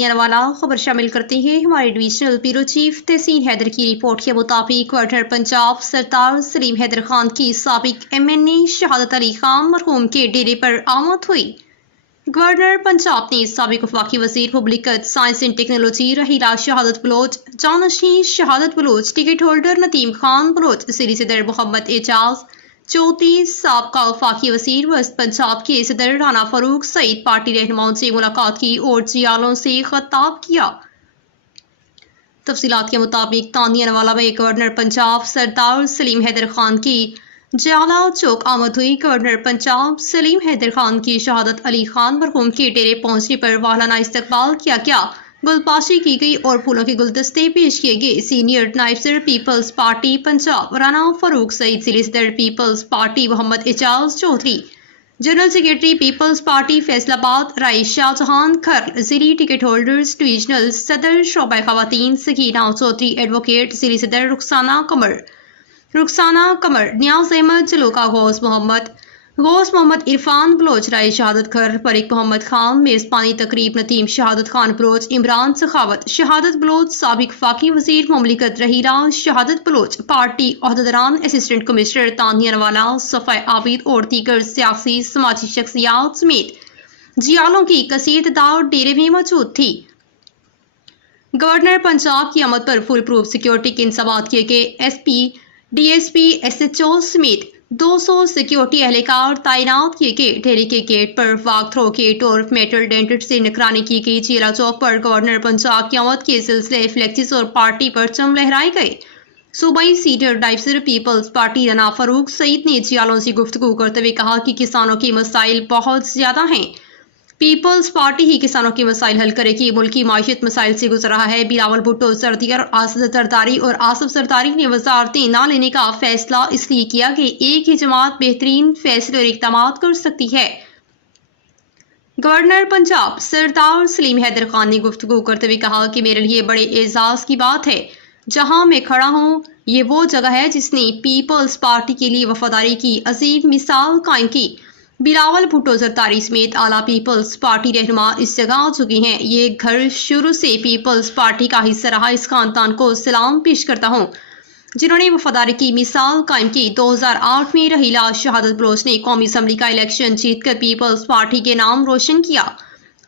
तांतियानवाला खबर शामिल करते हैं हमारे डिविजनल ब्यूरो चीफ तहसीन हैदर की रिपोर्ट के मुताबिक गवर्नर पंजाब सरदार सलीम हैदर खान की साबिक MNA शहादत अली खान मरहूम के डेरे पर आमद हुई। गवर्नर पंजाब ने साबिक वफाकी वजीर public science and technology Raheela Shahadat Baloch, जानशीं शहादत बलोच, टिकट होल्डर नदीम खान बलोच, सीरी सदर मोहम्मद एजाज चौधरी, साबका वफाकी वजीर वस्त पंजाब के सदर राना फरूक सईद पार्टी रहनुमाओं से मुलाकात की और जियालों से खिताब किया। तफसीलात के मुताबिक तांतियानवाला में गवर्नर पंजाब सरदार सलीम हैदर खान की जियाला चौक आमद हुई। गवर्नर पंजाब सलीम हैदर खान की शहादत अली खान मरहूम के डेरे पहुंचने पर वालाना इस्तकबाल किया गया, गुलपाशी की गई और फूलों के गुलदस्ते पेश किए गए। सीनियर नायब सदर पीपल्स पार्टी पंजाब राना फरूक सईद, सीरी सदर Peoples Party Mohammad Ejaz Chaudhry, general secretary Peoples Party Faisalabad Rai Shahjahan Khar, जिली टिकट होल्डर्स डिविजनल सदर शोबा खवातीन सकीना चौधरी, एडवोकेट सीरी सदर रुखसाना कमर, नियाज अहमद जलोका, गौस मोहम्मद इरफान बलोच, राय शहादत खर, परिक मोहम्मद खान, मेज़बानी तकरीब नदीम शहादत खान बलोच, इमरान सखावत शहादत बलोच, साबिक वफाकी वजीर ममलिकत रहीला Shahadat Bloch, party ओहदेदारान, assistant commissioner तांतियानवाला, सफ़ा आबिद और दीगर सियासी समाजी शख्सियात समेत जियालों की कसीर तादाद डेरे में मौजूद थी। गवर्नर पंजाब की आमद पर फुल प्रूफ सिक्योरिटी के इंतजाम किए गए। SP, DSP, SHO समेत 200 सिक्योरिटी एहलकार तैनात किए गए। डेरे के गेट पर वाक थ्रो गेट और मेटल डेंटेड से निगरानी की गई। जिला चौक पर गवर्नर पंजाब की आमद के सिलसिले फ्लेक्सिस और पार्टी परचम लहराए गए। सूबाई सीनियर नायब सदर पीपल्स पार्टी राना फरूक सईद ने जियालों से गुफ्तगू करते हुए कहा कि किसानों के मसाइल बहुत ज्यादा हैं, पीपल्स पार्टी ही किसानों के मसाइल हल करेगी। मुल्की माशियत मसाइल से गुजर रहा है। बिलावल भुट्टो आसिफ जरदारी ने वजारतें न लेने का फैसला इसलिए किया कि एक ही जमात बेहतरीन फैसले और इक़दाम कर सकती है। गवर्नर पंजाब सरदार सलीम हैदर खान ने गुफ्तगू करते हुए कहा कि मेरे लिए बड़े एजाज की बात है, जहां मैं खड़ा हूं ये वो जगह है जिसने पीपल्स पार्टी के लिए वफादारी की अजीम मिसाल कायम की। बिलावल भुट्टो जरदारी समेत आला पीपल्स पार्टी रहनुमा इस जगह आ चुके हैं। ये घर शुरू से पीपल्स पार्टी का हिस्सा रहा। इस खानदान को सलाम पेश करता हूँ जिन्होंने वफादारी की मिसाल कायम की। 2008 में रहीला शहादत बलोच ने कौमी असम्बली का इलेक्शन जीतकर पीपल्स पार्टी के नाम रोशन किया।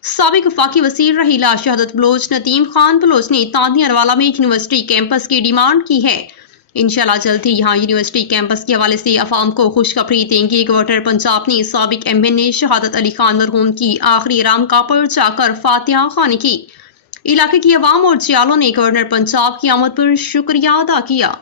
साबिक वफाकी वजीर रहीला शहादत बलोच नदीम खान बलोच ने तांतियानवाला में यूनिवर्सिटी कैंपस की डिमांड की है। इंशाल्लाह जल्द ही यहाँ यूनिवर्सिटी कैंपस के हवाले से अवाम को खुशखबरी देंगे। गवर्नर पंजाब ने साबिक MNA शहादत अली खान मरहूम की आखिरी आराम का पर जाकर फातिहा खानी की। इलाके की अवाम और जियालों ने गवर्नर पंजाब की आमद पर शुक्रिया अदा किया।